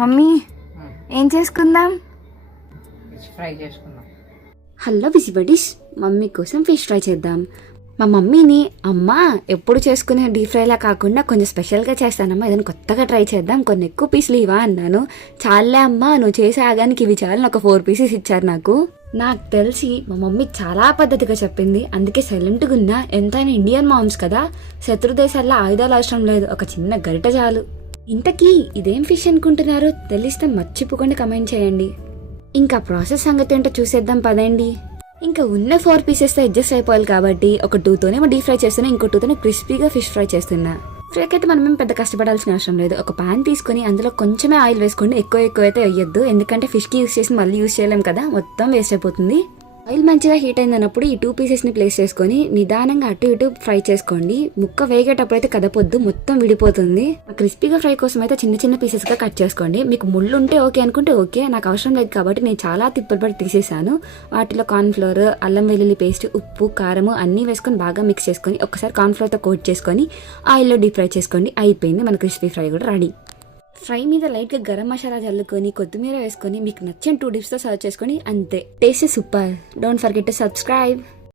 Mummy ఏం చేసుకుందాం? Fish fry చేసుకుందాం. హలో బిజీ బడీస్, మమ్మీ కోసం ఫిష్ ఫ్రై చేద్దాం. మా మమ్మీని అమ్మా ఎప్పుడు చేసుకునే డీప్ ఫ్రైలా కాకుండా కొంచెం స్పెషల్గా చేస్తానమ్మా, ఏదైనా కొత్తగా ట్రై చేద్దాం, కొన్ని ఎక్కువ పీసులు ఇవా అన్నాను. చాలే అమ్మా, నువ్వు చేసే ఆగానికి ఇవి చాలని ఒక 4 పీసెస్ ఇచ్చారు నాకు. నాకు తెలిసి మా మమ్మీ చాలా పద్ధతిగా చెప్పింది, అందుకే సైలెంట్గా ఉన్నా. ఎంతైనా ఇండియన్ మామ్స్ కదా, శత్రు దేశాల్లో ఆయుధాలు అవసరం లేదు, ఒక చిన్న గరిట చాలు. ఇంతకీ ఇదేం ఫిష్ అనుకుంటున్నారు? తెలిస్తే మర్చిపోకుండా కమెంట్ చేయండి. ఇంకా ప్రాసెస్ సంగతి ఏంటో చూసేద్దాం పదండి. ఇంకా ఉన్న 4 పీసెస్తో అడ్జస్ట్ అయిపోవాలి కాబట్టి ఒక 2తోనేమో డీప్ ఫ్రై చేస్తున్నా, ఇంకో 2తోనే క్రిస్పీగా ఫిష్ ఫ్రై చేస్తున్నా. ఫ్రైకి అయితే మనమేం పెద్ద కష్టపడాల్సిన అవసరం లేదు. ఒక పాన్ తీసుకుని అందులో కొంచెమే ఆయిల్ వేసుకోండి, ఎక్కువ అయితే వేయొద్దు, ఎందుకంటే ఫిష్కి యూస్ చేసి మళ్ళీ యూస్ చేయలేం కదా, మొత్తం వేస్ట్ అయిపోతుంది. ఆయిల్ మంచిగా హీట్ అయిందన్నప్పుడు ఈ 2 పీసెస్ని ప్లేస్ చేసుకొని నిదానంగా అటు ఇటు ఫ్రై చేసుకోండి. ముక్క వేగేటప్పుడు అయితే కదపొద్దు, మొత్తం విడిపోతుంది. క్రిస్పీగా ఫ్రై కోసం అయితే చిన్న చిన్న పీసెస్గా కట్ చేసుకోండి. మీకు ముళ్ళు ఉంటే ఓకే అనుకుంటే ఓకే, నాకు అవసరం లేదు కాబట్టి నేను చాలా తిప్పలు పడి తీసేసాను. వాటిలో కార్న్ఫ్లోర్, అల్లం వెల్లుల్లి పేస్ట్, ఉప్పు, కారము అన్నీ వేసుకొని బాగా మిక్స్ చేసుకొని ఒకసారి కార్న్ఫ్లోర్తో కోట్ చేసుకొని ఆయిల్లో డీప్ ఫ్రై చేసుకోండి. అయిపోయింది, మన క్రిస్పీ ఫ్రై కూడా రెడీ. ఫ్రై మీద లైట్గా గరం మసాలా చల్లుకొని కొత్తిమీర వేసుకొని మీకు నచ్చిన 2 డిప్స్తో సర్వ్ చేసుకొని అంతే. Taste super. Don't forget to subscribe.